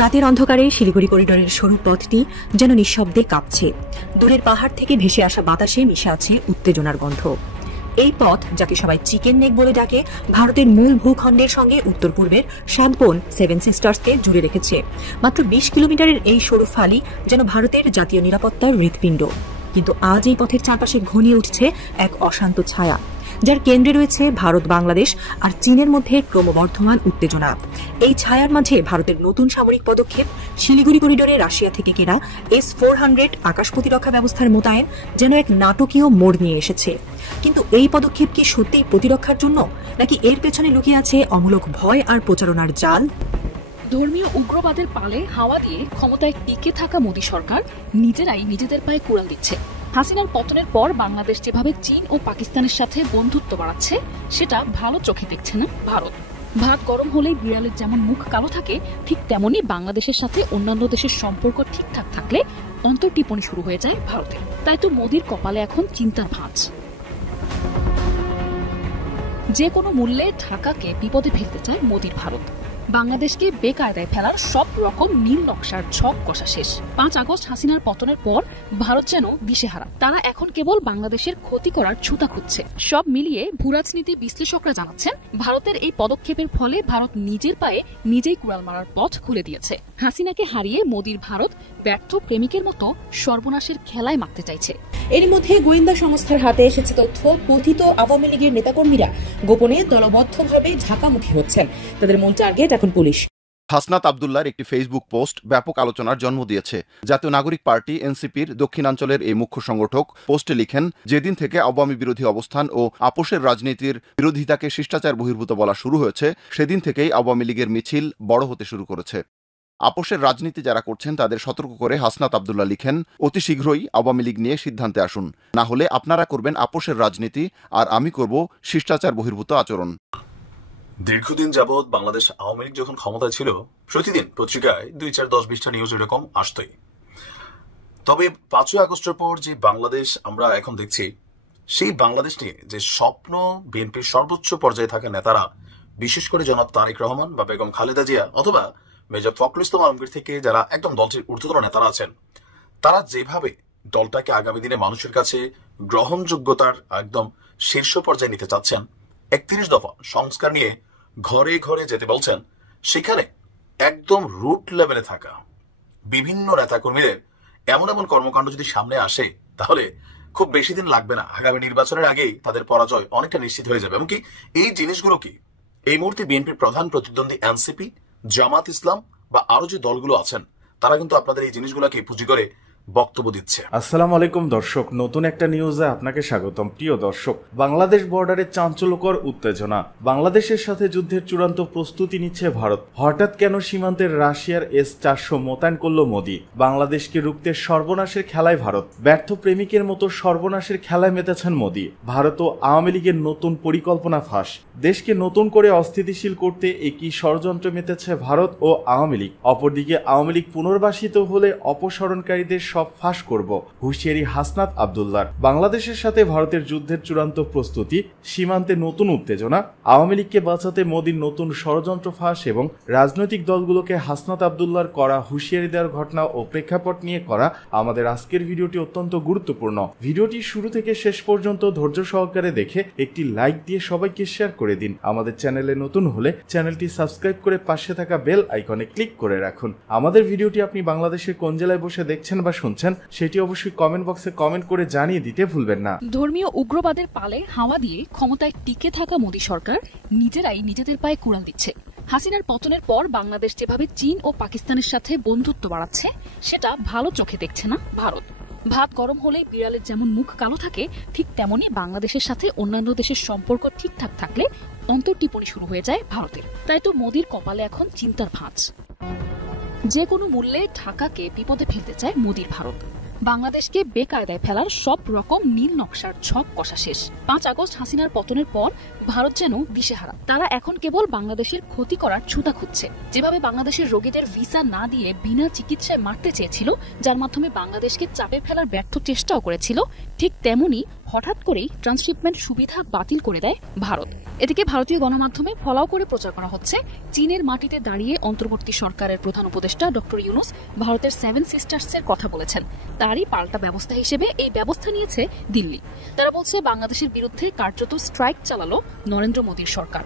রাতের অন্ধকারে শিলিগুড়ি করিডোরের সরু পথটি যেন নিঃশব্দে কাঁপছে। দূরের পাহাড় থেকে ভেসে আসা বাতাসে মিশে আছে উত্তেজনার গন্ধ। এই পথ, যাকে সবাই চিকেন নেক বলে ডাকে, ভারতের মূল ভূখণ্ডের সঙ্গে উত্তর পূর্বের শ্যামপন সেভেন সিস্টার্সকে জুড়ে রেখেছে। মাত্র ২০ কিলোমিটারের এই সরু ফালি যেন ভারতের জাতীয় নিরাপত্তার হৃৎপিণ্ড। কিন্তু আজ এই পথের চারপাশে ঘনিয়ে উঠছে এক অশান্ত ছায়া, যার কেন্দ্রে রয়েছে ভারত, বাংলাদেশ আর চীনের মধ্যে ক্রমবর্ধমান উত্তেজনা। এই ছায়ার মাঝে ভারতের নতুন সামরিক পদক্ষেপ, শিলিগুড়ি করিডোরে রাশিয়া থেকে কেনা S-400 আকাশ প্রতিরক্ষা ব্যবস্থার মোতায়েন যেন এক নাটকীয় মোড় নিয়ে এসেছে। কিন্তু এই পদক্ষেপ কি সত্যিই প্রতিরক্ষার জন্য, নাকি এর পেছনে লুকিয়ে আছে অমূলক ভয় আর প্রচারণার জাল? ধর্মীয় উগ্রবাদের পালে হাওয়া দিয়ে ক্ষমতায় টিকে থাকা মোদী সরকার নিজেরাই নিজেদের পায়ে কুড়াল দিচ্ছে। হাসিনার পতনের পর বাংলাদেশ যেভাবে চীন ও পাকিস্তানের সাথে বন্ধুত্ব বাড়াচ্ছে, সেটা ভালো চোখে দেখছে না ভারত। ভাত গরম হলেই বিড়ালের যেমন মুখ কালো থাকে, ঠিক তেমনি বাংলাদেশের সাথে অন্যান্য দেশের সম্পর্ক ঠিকঠাক থাকলে অন্তর্টিপনি শুরু হয়ে যায় ভারতে। তাই তো মোদীর কপালে এখন চিন্তার ভাঁজ। যে কোনো মূল্যে ঢাকাকে বিপদে ফেলতে চায় মোদীর ভারত। বাংলাদেশকে বেকায়দায় ফেলার সব রকম নীল নকশার ছক কষা শেষ। ৫ আগস্ট হাসিনার পতনের পর ভারত যেন দিশেহারা। তারা এখন কেবল বাংলাদেশের ক্ষতি করার ছুতা খুঁজছে। সব মিলিয়ে ভূরাজনীতি বিশ্লেষকরা জানাচ্ছেন, ভারতের এই পদক্ষেপের ফলে ভারত নিজের পায়ে নিজেই কুড়াল মারার পথ খুলে দিয়েছে। হাসিনাকে হারিয়ে মোদীর ভারত ব্যর্থ প্রেমিকের মতো সর্বনাশের খেলায় মারতে চাইছে। এর মধ্যে গোয়েন্দা সংস্থার হাতে এসেছে তথ্য, কথিত আওয়ামী লীগের নেতাকর্মীরা গোপনে দলবদ্ধভাবে ঢাকামুখী হচ্ছেন। তাদের মূল টার্গেট এখন পুলিশ। হাসনাত আব্দুল্লাহর একটি ফেসবুক পোস্ট ব্যাপক আলোচনার জন্ম দিয়েছে। জাতীয় নাগরিক পার্টি এনসিপির দক্ষিণাঞ্চলের এই মুখ্য সংগঠক পোস্টে লিখেন, যেদিন থেকে আওয়ামী বিরোধী অবস্থান ও আপোষের রাজনীতির বিরোধিতাকে শিষ্টাচার বহির্ভূত বলা শুরু হয়েছে, সেদিন থেকেই আওয়ামী লীগের মিছিল বড় হতে শুরু করেছে। আপোষের রাজনীতি যারা করছেন তাদের সতর্ক করে হাসনাত আব্দুল্লাহ লিখেন, অতি শীঘ্রই আওয়ামী লীগ নিয়ে সিদ্ধান্তে আসুন, না হলে আপনারা করবেন আপোষের রাজনীতি আর আমি করব শিষ্টাচার বহির্ভূত আচরণ। দীর্ঘদিন যাবৎ বাংলাদেশ আওয়ামী লীগ যখন ক্ষমতায় ছিল, প্রতিদিন পত্রিকায় ২, ৪, ১০, ২০টা নিউজ এরকম আসতই। তবে ৫ই আগস্টের পর যে বাংলাদেশ আমরা এখন দেখছি, সেই বাংলাদেশ নিয়ে যে স্বপ্ন বিএনপির সর্বোচ্চ পর্যায়ে থাকা নেতারা, বিশেষ করে জনাব তারেক রহমান বা বেগম খালেদা জিয়া অথবা মেজর ফখরুল ইসলাম আলমগীর থেকে যারা একদম দলটির ঊর্ধ্বতন নেতারা আছেন, তারা যেভাবে দলটাকে আগামী দিনে মানুষের কাছে গ্রহণযোগ্যতার একদম শীর্ষ পর্যায়ে নিতে চাচ্ছেন, ৩১ দফা সংস্কার নিয়ে ঘরে ঘরে যেতে বলছেন, সেখানে একদম রুট লেভেলে থাকা বিভিন্ন নেতাকর্মীদের এমন এমন কর্মকাণ্ড যদি সামনে আসে, তাহলে খুব বেশি দিন লাগবে না, আগামী নির্বাচনের আগেই তাদের পরাজয় অনেকটা নিশ্চিত হয়ে যাবে। এমনকি এই জিনিসগুলো কি এই মুহূর্তে বিএনপির প্রধান প্রতিদ্বন্দ্বী এনসিপি, জামাত ইসলাম বা আরো যে দলগুলো আছেন, তারা কিন্তু আপনাদের এই জিনিসগুলোকে পুঁজি করে বক্তব্য দিচ্ছে। আসসালামু আলাইকুম দর্শক, নতুন একটা নিউজে আপনাকে স্বাগতম। প্রিয় দর্শক, বাংলাদেশ বর্ডারে চাঞ্চল্যকর উত্তেজনা। বাংলাদেশের সাথে যুদ্ধের চূড়ান্ত প্রস্তুতি নিচ্ছে ভারত। হঠাৎ কেন সীমান্তের রাশিয়ার S-400 মোতায়েন করল মোদী? বাংলাদেশকে রুখতে সর্বনাশের খেলায় ভারত। ব্যর্থ প্রেমিকের মতো সর্বনাশের খেলায় মেতেছেন মোদী। ভারত ও আওয়ামী লীগের নতুন পরিকল্পনা ফাঁস। দেশকে নতুন করে অস্থিতিশীল করতে একই ষড়যন্ত্র মেতেছে ভারত ও আওয়ামী লীগ। অপরদিকে আওয়ামী লীগ পুনর্বাসিত হলে অপসারণকারীদের সব ফাঁস করব, হুঁশিয়ারি হাসনাত আব্দুল্লাহর। বাংলাদেশের সাথে ভারতের যুদ্ধের চূড়ান্ত প্রস্তুতি, সীমান্তে নতুন উত্তেজনা, আওয়ামী লীগকে বাঁচাতে মোদীর নতুন ষড়যন্ত্র ফাঁস এবং রাজনৈতিক দলগুলোকে হাসনাত আব্দুল্লাহর করা হুঁশিয়ারি দেওয়ার ঘটনা ও প্রেক্ষাপট নিয়ে করা আমাদের আজকের ভিডিওটি অত্যন্ত গুরুত্বপূর্ণ। ভিডিওটি শুরু থেকে শেষ পর্যন্ত ধৈর্য সহকারে দেখে একটি লাইক দিয়ে সবাইকে শেয়ার করে দিন। আমাদের চ্যানেলে নতুন হলে চ্যানেলটি সাবস্ক্রাইব করে পাশে থাকা বেল আইকনে ক্লিক করে রাখুন। আমাদের ভিডিওটি আপনি বাংলাদেশের কোন জেলায় বসে দেখছেন বা শুনছেন, সেটি অবশ্যই কমেন্ট বক্সে কমেন্ট করে জানিয়ে দিতে ভুলবেন না। ধর্মীয় উগ্রবাদের পালে হাওয়া দিয়ে ক্ষমতায় টিকে থাকা মোদী সরকার নিজেরাই নিজেদের পায়ে কুড়াল দিচ্ছে। হাসিনার পতনের পর বাংলাদেশ যেভাবে চীন ও পাকিস্তানের সাথে বন্ধুত্ব বাড়াচ্ছে, সেটা ভালো চোখে দেখছে না ভারত। ভাত গরম হলে বিড়ালের যেমন মুখ কালো থাকে, ঠিক তেমনি বাংলাদেশের সাথে অন্যান্য দেশের সম্পর্ক ঠিকঠাক থাকলে অন্তর্টিপনি শুরু হয়ে যায় ভারতের। তাই তো মোদীর কপালে এখন চিন্তার ভাঁজ। যে কোনো মূল্যে ঢাকাকে বিপদে ফেলতে চায় মোদীর ভারত। বাংলাদেশকে বেকায়দায় ফেলার সব রকম নীল নকশার ছক কষা শেষ। ৫ আগস্ট হাসিনার পতনের পর ভারত যেন দিশেহারা। তারা এখন কেবল বাংলাদেশের ক্ষতি করার ছুতা খুঁজছে। যেভাবে বাংলাদেশের রোগীদের ভিসা না দিয়ে বিনা চিকিৎসায় মারতে চেয়েছিল, যার মাধ্যমে বাংলাদেশকে চাপে ফেলার ব্যর্থ চেষ্টাও করেছিল, ঠিক তেমনি হঠাৎ করেই ট্রান্সশিপমেন্ট সুবিধা বাতিল করে দেয় ভারত। এদিকে ভারতীয় গণমাধ্যমে ফলাও করে প্রচার করা হচ্ছে চীনের মাটিতে দাঁড়িয়ে অন্তর্বর্তী সরকারের প্রধান উপদেষ্টা ডক্টর ইউনুস ভারতের 7 সিস্টার্সের কথা বলেছেন। তারই পাল্টা ব্যবস্থা হিসেবে এই ব্যবস্থা নিয়েছে দিল্লি। তারা বলছে বাংলাদেশের বিরুদ্ধে কার্যত স্ট্রাইক চালালো নরেন্দ্র মোদীর সরকার।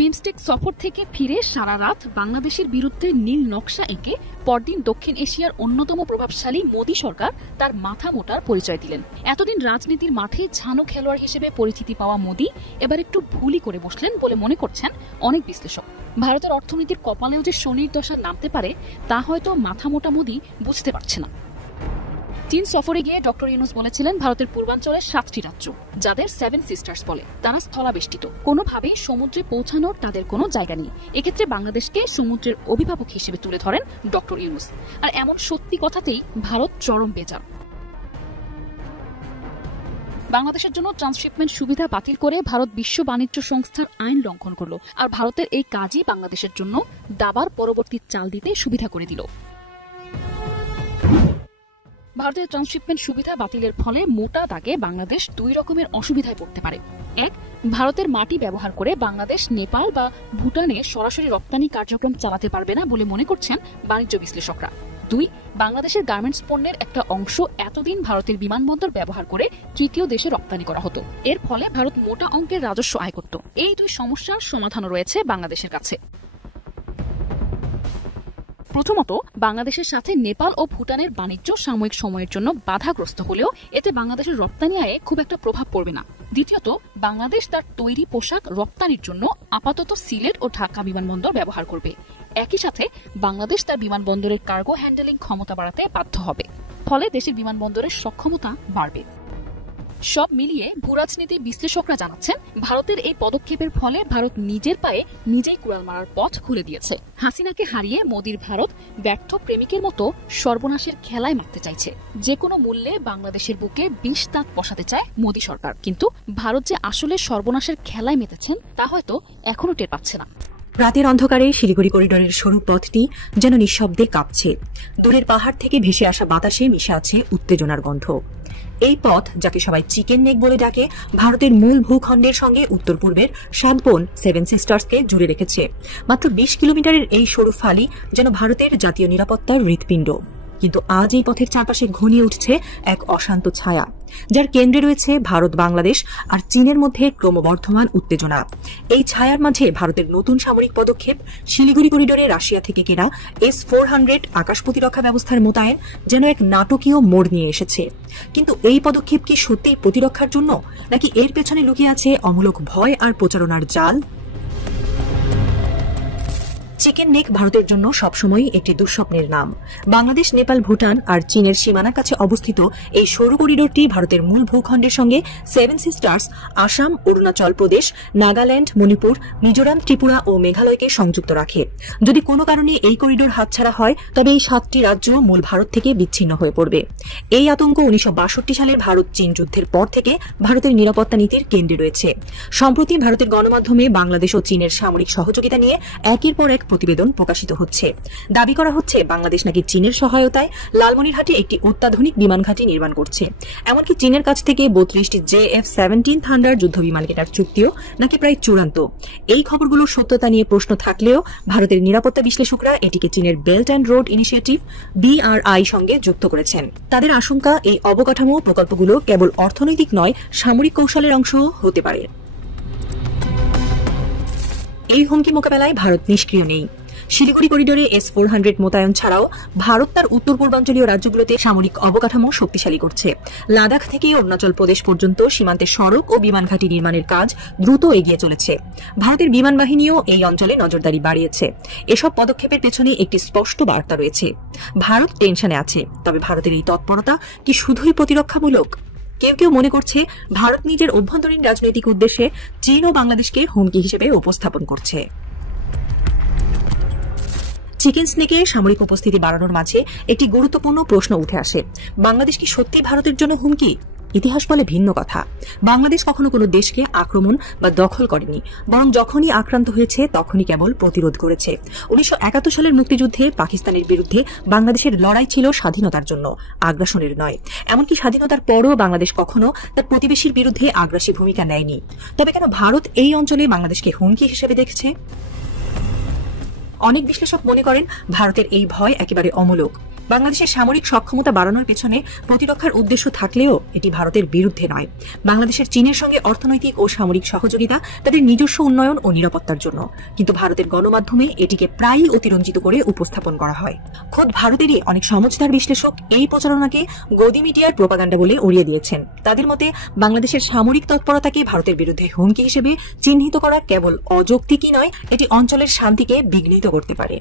বিমস্টেক সফর থেকে ফিরে সারা রাত বাংলাদেশের বিরুদ্ধে নীল নকশা এঁকে পরদিন দক্ষিণ এশিয়ার অন্যতম প্রভাবশালী মোদী সরকার তার মাথা মোটার পরিচয় দিলেন। এতদিন রাজনীতির মাঠে ঝানু খেলোয়াড় হিসেবে পরিচিতি পাওয়া মোদী এবার একটু ভুলই করে বসলেন বলে মনে করছেন অনেক বিশ্লেষক। ভারতের অর্থনীতির কপালেও যে শনির দশা নামতে পারে তা হয়তো মাথা মোটা মোদী বুঝতে পারছে না। চীন সফরে গিয়ে ডক্টর ইউনুস বলেছিলেন ভারতের পূর্বাঞ্চলের 7টি রাজ্য, যাদের 7 সিস্টার্স বলে, তারা স্থলাবেষ্টিত, কোনোভাবেই সমুদ্রে পৌঁছানোর তাদের কোনো জায়গা নেই। এক্ষেত্রে বাংলাদেশকে সমুদ্রের অভিভাবক হিসেবে তুলে ধরেন ডক্টর ইউনুস। আর এমন সত্যি কথাতেই ভারত চরম বেজার। বাংলাদেশের জন্য ট্রান্সশিপমেন্ট সুবিধা বাতিল করে ভারত বিশ্ব বাণিজ্য সংস্থার আইন লঙ্ঘন করল। আর ভারতের এই কাজই বাংলাদেশের জন্য দাবার পরবর্তী চাল দিতে সুবিধা করে দিল। ভারতের ট্রান্সশিপমেন্ট সুবিধা বাতিলের ফলে মোটা দাগে বাংলাদেশ 2 রকমের অসুবিধায় পড়তে পারে। 1, ভারতের মাটি ব্যবহার করে বাংলাদেশ নেপাল বা ভুটানে সরাসরি রপ্তানি কার্যক্রম চালাতে পারবে না বলে মনে করছেন বাণিজ্য বিশ্লেষকরা। 2, বাংলাদেশের গার্মেন্টস পণ্যের একটা অংশ এতদিন ভারতের বিমানবন্দর ব্যবহার করে তৃতীয় দেশে রপ্তানি করা হতো। এর ফলে ভারত মোটা অঙ্কের রাজস্ব আয় করত। এই 2 সমস্যার সমাধানও রয়েছে বাংলাদেশের কাছে। প্রথমত, বাংলাদেশের সাথে নেপাল ও ভুটানের বাণিজ্য সাময়িক সময়ের জন্য বাধাগ্রস্ত হলেও এতে বাংলাদেশের রপ্তানি আয়ে খুব একটা প্রভাব পড়বে না। দ্বিতীয়ত, বাংলাদেশ তার তৈরি পোশাক রপ্তানির জন্য আপাতত সিলেট ও ঢাকা বিমানবন্দর ব্যবহার করবে। একই সাথে বাংলাদেশ তার বিমানবন্দরের কার্গো হ্যান্ডেলিং ক্ষমতা বাড়াতে বাধ্য হবে। ফলে দেশের বিমানবন্দরের সক্ষমতা বাড়বে। সব মিলিয়ে ভূরাজনীতি বিশ্লেষকরা জানাচ্ছেন ভারতের এই পদক্ষেপের ফলে ভারত নিজের পায়ে নিজেই কুড়াল মারার পথ খুলে দিয়েছে। হাসিনাকে হারিয়ে মোদির ভারত ব্যর্থ প্রেমিকের মতো সর্বনাশের খেলায় মারতে চাইছে। যে কোনো মূল্যে বাংলাদেশের বুকে বিষ দাঁত বসাতে চায় মোদী সরকার। কিন্তু ভারত যে আসলে সর্বনাশের খেলায় মেতেছেন তা হয়তো এখনো টের পাচ্ছে না। রাতের অন্ধকারে শিলিগুড়ি করিডোরের সরু পথটি যেন নিঃশব্দে কাঁপছে। দূরের পাহাড় থেকে ভেসে আসা বাতাসে মিশে আছে উত্তেজনার গন্ধ। এই পথ, যাকে সবাই চিকেন নেক বলে ডাকে, ভারতের মূল ভূখণ্ডের সঙ্গে উত্তর পূর্বের 7 বোন 7 সিস্টার্সকে জুড়ে রেখেছে। মাত্র 20 কিলোমিটারের এই সরু ফালি যেন ভারতের জাতীয় নিরাপত্তার হৃৎপিণ্ড। কিন্তু আজ এই পথের চারপাশে ঘনিয়ে উঠছে এক অশান্ত ছায়া, যার কেন্দ্রে রয়েছে ভারত, বাংলাদেশ আর চীনের মধ্যে ক্রমবর্ধমান উত্তেজনা। এই ছায়ার মাঝে ভারতের নতুন সামরিক পদক্ষেপ, শিলিগুড়ি করিডোরে রাশিয়া থেকে কেনা S-400 আকাশ প্রতিরক্ষা ব্যবস্থার মোতায়েন যেন এক নাটকীয় মোড় নিয়ে এসেছে। কিন্তু এই পদক্ষেপ কি সত্যিই প্রতিরক্ষার জন্য, নাকি এর পেছনে লুকিয়ে আছে অমূলক ভয় আর প্রচারণার জাল? চিকেন নেক ভারতের জন্য সবসময়ই একটি দুঃস্বপ্নের নাম। বাংলাদেশ, নেপাল, ভুটান আর চীনের সীমানার কাছে অবস্থিত এই সরু করিডোরটি ভারতের মূল ভূখণ্ডের সঙ্গে 7 সিস্টার্স আসাম, অরুণাচল প্রদেশ, নাগাল্যান্ড, মণিপুর, মিজোরাম, ত্রিপুরা ও মেঘালয়কে সংযুক্ত রাখে। যদি কোনো কারণে এই করিডোর হাতছাড়া হয় তবে এই 7টি রাজ্য মূল ভারত থেকে বিচ্ছিন্ন হয়ে পড়বে। এই আতঙ্ক 1962 সালের ভারত চীন যুদ্ধের পর থেকে ভারতের নিরাপত্তা নীতির কেন্দ্রে রয়েছে। সম্প্রতি ভারতের গণমাধ্যমে বাংলাদেশ ও চীনের সামরিক সহযোগিতা নিয়ে একের পর এক প্রতিবেদন প্রকাশিত হচ্ছে। দাবি করা হচ্ছে বাংলাদেশ নাকি চীনের সহায়তায় লালমনিরহাটে একটি অত্যাধুনিক বিমান ঘাঁটি নির্মাণ করছে। এমনকি চীনের কাছ থেকে 32টি JF-17 থান্ডার যুদ্ধ বিমান কেনার চুক্তিও নাকি প্রায় চূড়ান্ত। এই খবরগুলোর সত্যতা নিয়ে প্রশ্ন থাকলেও ভারতের নিরাপত্তা বিশ্লেষকরা এটিকে চীনের belt and road initiative BRI সঙ্গে যুক্ত করেছেন। তাদের আশঙ্কা, এই অবকাঠামো প্রকল্পগুলো কেবল অর্থনৈতিক নয়, সামরিক কৌশলের অংশ হতে পারে। এই হুমকি মোকাবেলায় ভারত নিষ্ক্রিয় নেই। শিলিগুড়ি করিডোরে S-400 মোতায়েন ছাড়াও ভারত তার উত্তর পূর্বাঞ্চলীয় রাজ্যগুলোতে সামরিক অবকাঠামো শক্তিশালী করছে। লাদাখ থেকে অরুণাচল প্রদেশ পর্যন্ত সীমান্তে সড়ক ও বিমান ঘাঁটি নির্মাণের কাজ দ্রুত এগিয়ে চলেছে। ভারতের বিমান বাহিনীও এই অঞ্চলে নজরদারি বাড়িয়েছে। এসব পদক্ষেপের পেছনে একটি স্পষ্ট বার্তা রয়েছে, ভারত টেনশনে আছে। তবে ভারতের এই তৎপরতা কি শুধুই প্রতিরক্ষামূলক? কেউ কেউ মনে করছে ভারত নিজের অভ্যন্তরীণ রাজনৈতিক উদ্দেশ্যে চীন ও বাংলাদেশকে হুমকি হিসেবে উপস্থাপন করছে। চিকেন স্নেকে সামরিক উপস্থিতি বাড়ানোর মাঝে একটি গুরুত্বপূর্ণ প্রশ্ন উঠে আসে, বাংলাদেশ কি সত্যি ভারতের জন্য হুমকি? ইতিহাস বলে ভিন্ন কথা। বাংলাদেশ কখনো কোনো দেশকে আক্রমণ বা দখল করেনি, বরং যখনই আক্রান্ত হয়েছে তখনই কেবল প্রতিরোধ করেছে। 1971 সালের মুক্তিযুদ্ধে পাকিস্তানের বিরুদ্ধে বাংলাদেশের লড়াই ছিল স্বাধীনতার জন্য, আগ্রাসনের নয়। এমনকি স্বাধীনতার পরও বাংলাদেশ কখনো তার প্রতিবেশীর বিরুদ্ধে আগ্রাসী ভূমিকা নেয়নি। তবে কেন ভারত এই অঞ্চলে বাংলাদেশকে হুমকি হিসেবে দেখছে? অনেক বিশ্লেষক মনে করেন ভারতের এই ভয় একেবারে অমূলক। বাংলাদেশের সামরিক সক্ষমতা বাড়ানোর পেছনে প্রতিরক্ষার উদ্দেশ্য থাকলেও এটি ভারতের বিরুদ্ধে নয়। বাংলাদেশের চীনের সঙ্গে অর্থনৈতিক ও সামরিক সহযোগিতা তাদের নিজস্ব উন্নয়ন ও নিরাপত্তার জন্য, কিন্তু ভারতের গণমাধ্যমে এটিকে প্রায়ই অতিরঞ্জিত করে উপস্থাপন করা হয়। খোদ ভারতেরই অনেক সমঝদার বিশ্লেষক এই প্রচারণাকে গদি মিডিয়ার প্রোপাগান্ডা বলে উড়িয়ে দিয়েছেন। তাদের মতে বাংলাদেশের সামরিক তৎপরতাকে ভারতের বিরুদ্ধে হুমকি হিসেবে চিহ্নিত করা কেবল অযৌক্তিকই নয়, এটি অঞ্চলের শান্তিকে বিঘ্নিত করতে পারে।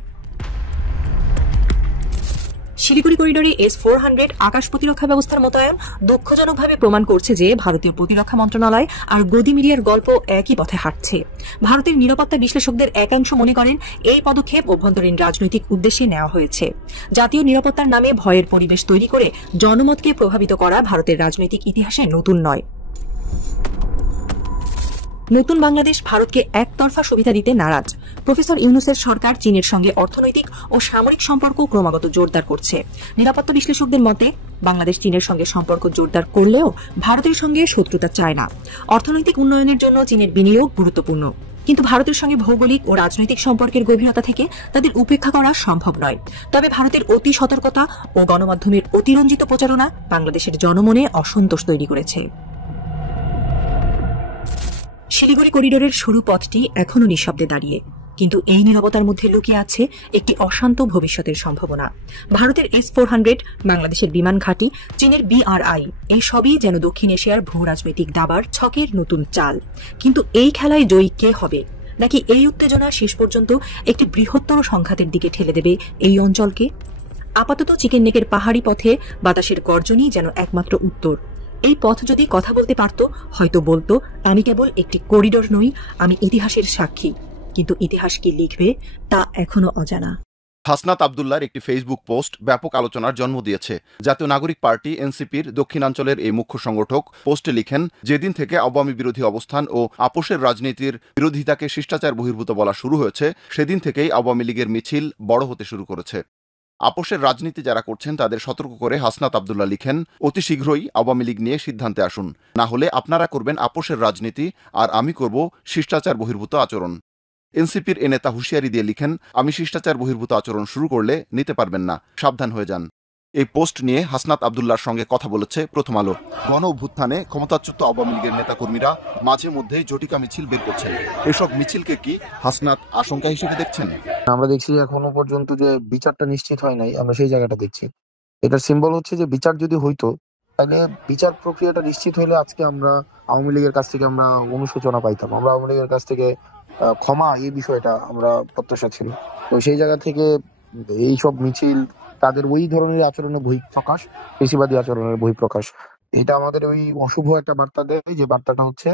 শিলিগুড়ি করিডোরে S-400 আকাশ প্রতিরক্ষা ব্যবস্থার মোতায়েন দুঃখজনকভাবে প্রমাণ করছে যে ভারতীয় প্রতিরক্ষা মন্ত্রণালয় আর গদি মিডিয়ার গল্প একই পথে হাঁটছে। ভারতের নিরাপত্তা বিশ্লেষকদের একাংশ মনে করেন এই পদক্ষেপ অভ্যন্তরীণ রাজনৈতিক উদ্দেশ্যে নেওয়া হয়েছে। জাতীয় নিরাপত্তার নামে ভয়ের পরিবেশ তৈরি করে জনমতকে প্রভাবিত করা ভারতের রাজনৈতিক ইতিহাসে নতুন নয়। নতুন বাংলাদেশ ভারতকে একতরফা সুবিধা দিতে নারাজ। প্রফেসর ইউনূসের সরকার চীনের সঙ্গে অর্থনৈতিক ও সামরিক সম্পর্ক ক্রমাগত জোরদার করছে। নিরাপত্তা বিশ্লেষকদের মতে বাংলাদেশ চীনের সঙ্গে সম্পর্ক জোরদার করলেও ভারতের সঙ্গে শত্রুতা চায় না। অর্থনৈতিক উন্নয়নের জন্য চীনের বিনিয়োগ গুরুত্বপূর্ণ, কিন্তু ভারতের সঙ্গে ভৌগোলিক ও রাজনৈতিক সম্পর্কের গভীরতা থেকে তাদের উপেক্ষা করা সম্ভব নয়। তবে ভারতের অতি সতর্কতা ও গণমাধ্যমের অতিরঞ্জিত প্রচারণা বাংলাদেশের জনমনে অসন্তোষ তৈরি করেছে। শিলিগুড়ি করিডোরের সরু পথটি এখনও নিঃশব্দে দাঁড়িয়ে, কিন্তু এই নীরবতার মধ্যে লুকিয়ে আছে একটি অশান্ত ভবিষ্যতের সম্ভাবনা। ভারতের S-400, বাংলাদেশের বিমান ঘাঁটি, চীনের BRI, এই সবই যেন দক্ষিণ এশিয়ার ভূ রাজনৈতিক দাবার ছকের নতুন চাল। কিন্তু এই খেলায় জয়ী কে হবে? নাকি এই উত্তেজনা শেষ পর্যন্ত একটি বৃহত্তর সংঘাতের দিকে ঠেলে দেবে এই অঞ্চলকে? আপাতত চিকেন নেকের পাহাড়ি পথে বাতাসের গর্জনই যেন একমাত্র উত্তর। এই পথ যদি কথা বলতে পারত, হয়তো বলতো, আমি কেবল একটি করিডোর নই, আমি ইতিহাসের সাক্ষী। কিন্তু ইতিহাস কি লিখবে তা এখনো অজানা। হাসনাত আব্দুল্লাহর একটি ফেসবুক পোস্ট ব্যাপক আলোচনার জন্ম দিয়েছে। জাতীয় নাগরিক পার্টি এনসিপির দক্ষিণাঞ্চলের এই মুখ্য সংগঠক পোস্টে লিখেন, যেদিন থেকে আওয়ামী বিরোধী অবস্থান ও আপোষের রাজনীতির বিরোধিতাকে শিষ্টাচার বহির্ভূত বলা শুরু হয়েছে, সেদিন থেকেই আওয়ামী লীগের মিছিল বড় হতে শুরু করেছে। আপোষের রাজনীতি যারা করছেন তাদের সতর্ক করে হাসনাত আব্দুল্লাহ লিখেন, অতি শীঘ্রই আওয়ামী লীগ নিয়ে সিদ্ধান্তে আসুন, না হলে আপনারা করবেন আপোষের রাজনীতি আর আমি করব শিষ্টাচার বহির্ভূত আচরণ। এনসিপির এ নেতা হুঁশিয়ারি দিয়ে লিখেন, আমি শিষ্টাচার বহির্ভূত আচরণ শুরু করলে নিতে পারবেন না, সাবধান হয়ে যান। এই পোস্ট নিয়ে হাসনাত আব্দুল্লাহর সঙ্গে কথা বলেছে প্রথম আলো। গণ অভ্যুত্থানে ক্ষমতাচ্যুত আওয়ামী লীগের নেতাকর্মীরা মাঝে মধ্যেই জটিকা মিছিল বের করছেন। এসব মিছিলকে কি হাসনাত আশঙ্কা হিসেবে দেখছেন? আমরা দেখছি এখনো পর্যন্ত যে বিচারটা নিশ্চিত হয় নাই, আমরা সেই জায়গাটা দেখছি। এটার সিম্বল হচ্ছে যে বিচার যদি হইতো, তাহলে বিচার প্রক্রিয়াটা নিশ্চিত হইলে আজকে আমরা আওয়ামী লীগের কাছ থেকে আমরা অনুশোচনা পাইতাম, আমরা আওয়ামী লীগের কাছ থেকে ক্ষমা, এই বিষয়টা আমরা প্রত্যাশা ছিল। তো সেই জায়গা থেকে এইসব মিছিল তাদের ওই ধরনের আচরণের বহিঃপ্রকাশ, পেশিবাদী আচরণের বহিঃপ্রকাশ। এটা আমাদের ওই অশুভ একটা বার্তা দেয়, যে বার্তাটা হচ্ছে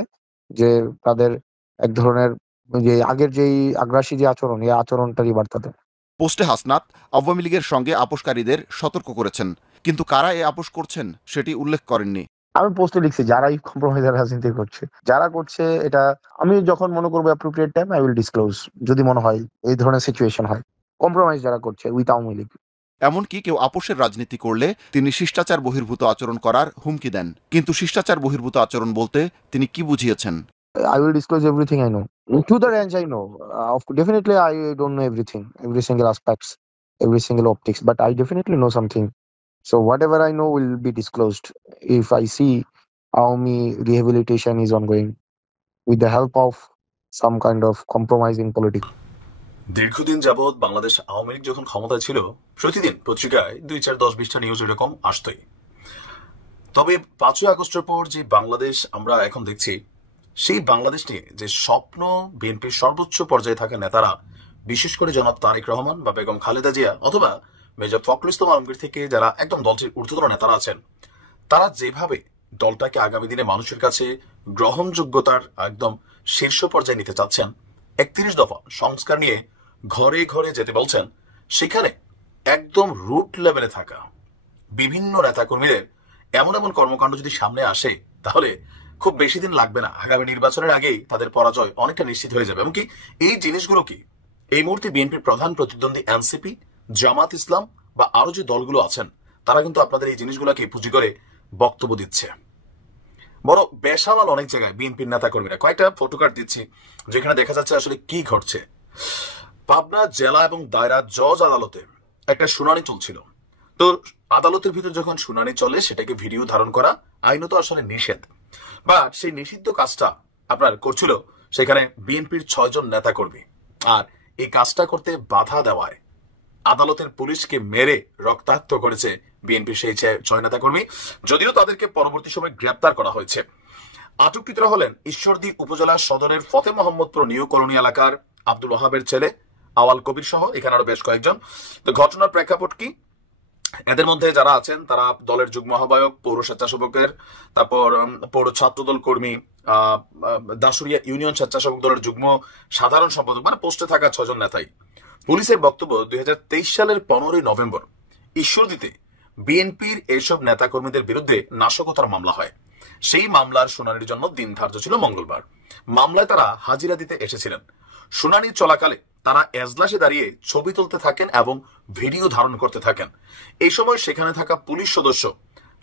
যে তাদের এক ধরনের যে আগের যেই আগ্রাসী যে আচরণ, এই আচরণটারই বার্তা দেয়। পোস্টে হাসনাত আওয়ামী লীগের সঙ্গে আপোষকারীদের সতর্ক করেছেন, কিন্তু কারা এ আপোষ করছেন সেটি উল্লেখ করেননি। আমি পোস্টে লিখছি, যারাই কম্প্রোমাইজের রাজনীতি করছে, যারা করছে এটা আমি যখন মনে করবো appropriate time I will disclose, যদি মনে হয় এই ধরনের সিচুয়েশন হয়। কম্প্রোমাইজ যারা করছে উইথ আওয়ামী লীগ, এমনকি কেউ আপোষের রাজনীতি করলে তিনি শিষ্টাচার বহির্ভূত আচরণ করার হুমকি দেন। কিন্তু শিষ্টাচার বহির্ভূত আচরণ বলতে তিনি কি বুঝিয়েছেন? I will disclose everything I know. To the range I know. Definitely I don't know everything, every single aspects, every single optics, but I definitely know something. So whatever I know will be disclosed if I see Aomi rehabilitation is ongoing with the help of some kind of compromise in politics. দীর্ঘদিন যাবৎ বাংলাদেশ আওয়ামী লীগ যখন ক্ষমতায় ছিল, প্রতিদিন পত্রিকায় 2, 4, 10, 20টা news এরকম আসতোই। তবে 5ই আগস্টের পর যে বাংলাদেশ আমরা এখন দেখছি, সেই বাংলাদেশ নিয়ে যে স্বপ্ন বিএনপির সর্বোচ্চ পর্যায়ে থাকা নেতারা, বিশেষ করে জনাব তারেক রহমান বা বেগম খালেদা জিয়া অথবা মেজর ফখরুল ইসলাম আলমগীর থেকে যারা একদম দলটির ঊর্ধ্বতন নেতারা আছেন, তারা যেভাবে দলটাকে আগামী দিনে মানুষের কাছে গ্রহণযোগ্যতার একদম শীর্ষ পর্যায়ে নিতে চাচ্ছেন, 31 দফা সংস্কার নিয়ে ঘরে ঘরে যেতে বলছেন, সেখানে একদম রুট লেভেলে থাকা বিভিন্ন নেতাকর্মীদের এমন এমন কর্মকাণ্ড যদি সামনে আসে তাহলে খুব বেশি দিন লাগবে না, আগামী নির্বাচনের আগেই তাদের পরাজয় অনেকটা নিশ্চিত হয়ে যাবে। এমনকি এই জিনিসগুলো কি এই মুহূর্তে বিএনপির প্রধান প্রতিদ্বন্দ্বী এনসিপি, জামাত ইসলাম বা আরো যে দলগুলো আছেন তারা কিন্তু আপনাদের এই জিনিসগুলোকে পুঁজি করে বক্তব্য দিচ্ছে। বড় বেসামাল অনেক জায়গায় বিএনপির নেতা কর্মীরা কয়েকটা ফটোকার্ড দিচ্ছি যেখানে দেখা যাচ্ছে আসলে কি ঘটছে। পাবনা জেলা এবং দায়রা জজ আদালতে একটা শুনানি চলছিল। তো আদালতের ভিতর যখন শুনানি চলে সেটাকে ভিডিও ধারণ করা আইনত আসলে নিষেধ, বা সেই নিষিদ্ধ কাজটা আপনার করছিল সেখানে বিএনপির 6 জন নেতা কর্মী। আর এই কাজটা করতে বাধা দেওয়ায় আদালতের পুলিশকে মেরে রক্তাক্ত করেছে বিএনপির সেই 6 নেতা কর্মী, যদিও তাদেরকে পরবর্তী সময় গ্রেপ্তার করা হয়েছে। আটককৃতরা হলেন ঈশ্বরদী উপজেলা সদরের ফতে মোহাম্মদপুর নিউ কলোনি এলাকার আব্দুল ওহাবের ছেলে আওয়াল কবির সহ এখানে আরো বেশ কয়েকজন। তো ঘটনার প্রেক্ষাপট কি, এদের মধ্যে যারা আছেন তারা দলের যুগ্ম আহ্বায়ক, পৌর স্বেচ্ছাসেবকের, তারপর পৌর ছাত্রদল কর্মী, দাসুরিয়া ইউনিয়ন স্বেচ্ছাসেবক দলের যুগ্ম সাধারণ সম্পাদক, মানে পোস্টে থাকা 6 জন নেতাই। পুলিশের বক্তব্য 2023 সালের 15 নভেম্বর ঈশ্বরদীতে বিএনপির এইসব নেতাকর্মীদের বিরুদ্ধে নাশকতার মামলা হয়। সেই মামলার শুনানির জন্য দিন ধার্য ছিল মঙ্গলবার। মামলায় তারা হাজিরা দিতে এসেছিলেন। শুনানি চলাকালে তারা এজলাসে দাঁড়িয়ে ছবি তুলতে থাকেন এবং ভিডিও ধারণ করতে থাকেন। এই সময় সেখানে থাকা পুলিশ সদস্য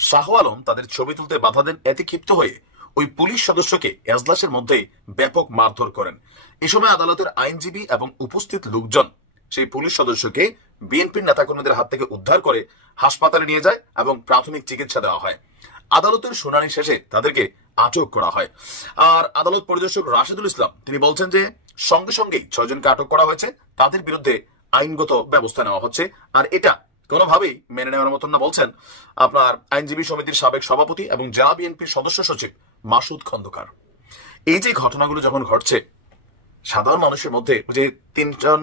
শাহ আলম তাদের ছবি তুলতে বাধা দেন। এতে ক্ষিপ্ত হয়ে ওই পুলিশ সদস্যকে এজলাসের মধ্যেই ব্যাপক মারধর করেন। এ সময় আদালতের আইনজীবী এবং উপস্থিত লোকজন সেই পুলিশ সদস্যকে বিএনপির নেতাকর্মীদের হাত থেকে উদ্ধার করে হাসপাতালে নিয়ে যায় এবং প্রাথমিক চিকিৎসা দেওয়া হয়। আদালতের শুনানি শেষে তাদেরকে আটক করা হয়। আর আদালত পরিদর্শক রাশেদুল ইসলাম তিনি বলছেন যে সঙ্গে সঙ্গেই 6 জনকে আটক করা হয়েছে, তাদের বিরুদ্ধে আইনগত ব্যবস্থা নেওয়া হচ্ছে। আর এটা কোনোভাবেই মেনে নেওয়ার মতন না বলছেন আপনার আইনজীবী সমিতির সাবেক সভাপতি এবং জেলা বিএনপির সদস্য সচিব মাসুদ খন্দকার। এই যে ঘটনাগুলো যখন ঘটছে, সাধারণ মানুষের মধ্যে যে 3 জন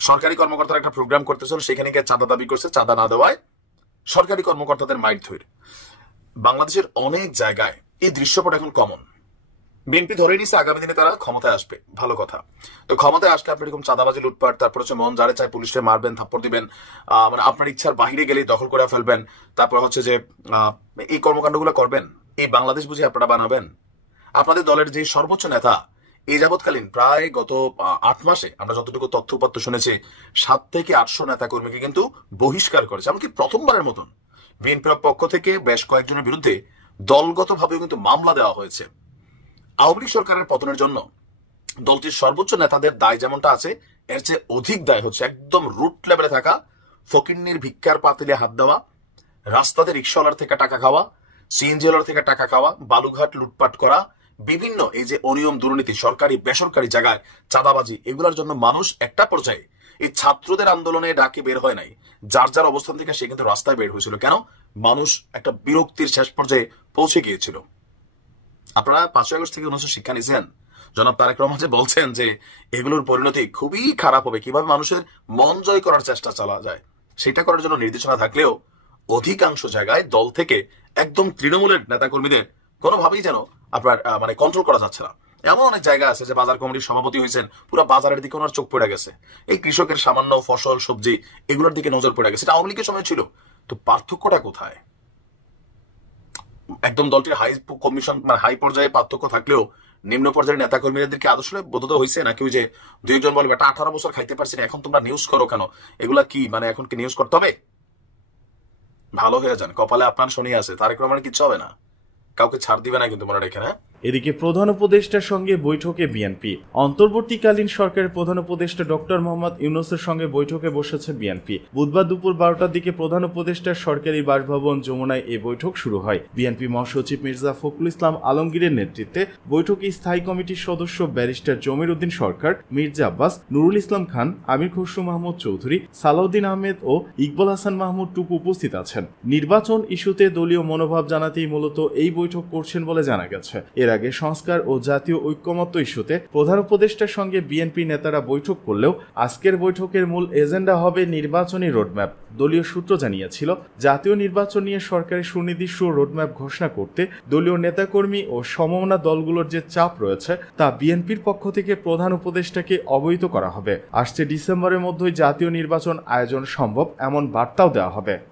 সরকারি কর্মকর্তারা একটা প্রোগ্রাম করতেছিল, সেখানে গিয়ে চাঁদা দাবি করছে, চাঁদা না দেওয়ায় সরকারি কর্মকর্তাদের মাইর ধরে। বাংলাদেশের অনেক জায়গায় এই দৃশ্যপট এখন কমন। বিএনপি ধরে নিচ্ছে আগামী দিনে তারা ক্ষমতায় আসবে, ভালো কথা। তো ক্ষমতায় আসলে আপনি এরকম চাঁদাবাজি, লুটপাট, তারপর হচ্ছে মন যারে চায় পুলিশে মারবেন, থাপ্পড় দিবেন, মানে আপনার ইচ্ছার বাহিরে গেলেই দখল করে ফেলবেন, তারপর হচ্ছে যে এই কর্মকাণ্ডগুলো করবেন। এই বাংলাদেশ বুঝি আপনারা বানাবেন? আপনাদের দলের যে সর্বোচ্চ নেতা এই যাবৎকালীন প্রায় গত 8 মাসে আমরা যতটুকু তথ্যপত্র শুনেছি 700 থেকে 800 নেতা কর্মীকে কিন্তু বহিষ্কার করেছে। এমনকি প্রথমবারের মতন বিএনপির পক্ষ থেকে বেশ কয়েকজনের বিরুদ্ধে দলগতভাবেও কিন্তু মামলা দেওয়া হয়েছে। আওয়ামী লীগ সরকারের পতনের জন্য দলটির সর্বোচ্চ নেতাদের দায় যেমনটা আছে, এর চেয়ে অধিক দায় হচ্ছে একদম রুট লেভেলে থাকা ফকিন্নির ভিক্ষার পাতিলে হাত দেওয়া, রাস্তাতে রিক্সাওয়ালার থেকে টাকা খাওয়া, সিএনজিওয়ালার থেকে টাকা খাওয়া, বালুঘাট লুটপাট করা, বিভিন্ন এই যে অনিয়ম দুর্নীতি, সরকারি বেসরকারি জায়গায় চাঁদাবাজি, এগুলোর জন্য মানুষ একটা পর্যায়ে এই ছাত্রদের আন্দোলনে ডাকে বের হয় নাই, যার যার অবস্থান থেকে সে কিন্তু রাস্তায় বের হয়েছিল। কেন? মানুষ একটা বিরক্তির শেষ পর্যায়ে পৌঁছে গিয়েছিল। আপনারা 5 আগস্ট থেকে 19 শিক্ষা নিয়েছেন। জনাব তারেক রহমান যে বলছেন যে এগুলোর পরিণতি খুবই খারাপ হবে, কিভাবে মানুষের মন জয় করার চেষ্টা চালা যায় সেটা করার জন্য নির্দেশনা থাকলেও অধিকাংশ জায়গায় দল থেকে একদম তৃণমূলের নেতাকর্মীদের কোনোভাবেই যেন আপনার মানে কন্ট্রোল করা যাচ্ছে না। এমন অনেক জায়গা আছে যে বাজার কমিটির সভাপতি হয়েছেন, পুরো বাজারের দিকে ওনার চোখ পড়ে গেছে, এই কৃষকের সামান্য ফসল সবজি এগুলোর দিকে নজর পড়ে গেছে। এটা আওয়ামী লীগের সময় ছিল। তো পার্থক্যটা কোথায়? একদম দলটির হাই কমিশন মানে হাই পর্যায়ে পার্থক্য থাকলেও নিম্ন পর্যায়ের নেতা কর্মীদেরকে আদর্শে বোধত হয়েছে নাকি ওই যে 2 জন বলবে এটা 18 বছর খাইতে পারছি না, এখন তোমরা নিউজ করো কেন? এগুলা কি মানে এখন কি নিউজ করতে হবে? ভালো হয়ে যান, কপালে আপনার শনি আছে, তারেক রহমানের কিচ্ছু হবে না, কাউকে ছাড় দিবে না কিন্তু মনে রেখে। হ্যাঁ, এদিকে প্রধান উপদেষ্টার সঙ্গে বৈঠকে বিএনপি। অন্তর্বর্তীকালীন সরকারের প্রধান উপদেষ্টা ডক্টর মোহাম্মদ ইউনূসের সঙ্গে বৈঠকে বসেছে বিএনপি। বুধবার দুপুর 12টার দিকে প্রধান উপদেষ্টার সরকারি বাসভবন যমুনায় এই বৈঠক শুরু হয়। বিএনপি মহাসচিব মির্জা ফখরুল ইসলাম আলমগীরের নেতৃত্বে বৈঠকে স্থায়ী কমিটির সদস্য ব্যারিস্টার জমির উদ্দিন সরকার, মির্জা আব্বাস, নুরুল ইসলাম খান, আমির খসরু মাহমুদ চৌধুরী, সালাউদ্দিন আহমেদ ও ইকবাল হাসান মাহমুদ টুকু উপস্থিত আছেন। নির্বাচন ইস্যুতে দলীয় মনোভাব জানাতেই মূলত এই বৈঠক করছেন বলে জানা গেছে। এর আগে সংস্কার ও জাতীয় ঐক্যমত্য ইস্যুতে প্রধান উপদেষ্টার সঙ্গে বিএনপি নেতারা বৈঠক করলেও আজকের বৈঠকের মূল এজেন্ডা হবে নির্বাচনী রোডম্যাপ। দলীয় সূত্র জানিয়েছিল, জাতীয় নির্বাচন নিয়ে সরকারের সুনির্দিষ্ট রোডম্যাপ ঘোষণা করতে দলীয় নেতাকর্মী ও সমমনা দলগুলোর যে চাপ রয়েছে তা বিএনপির পক্ষ থেকে প্রধান উপদেষ্টাকে অবহিত করা হবে। আসছে ডিসেম্বরের মধ্যেই জাতীয় নির্বাচন আয়োজন সম্ভব এমন বার্তাও দেওয়া হবে।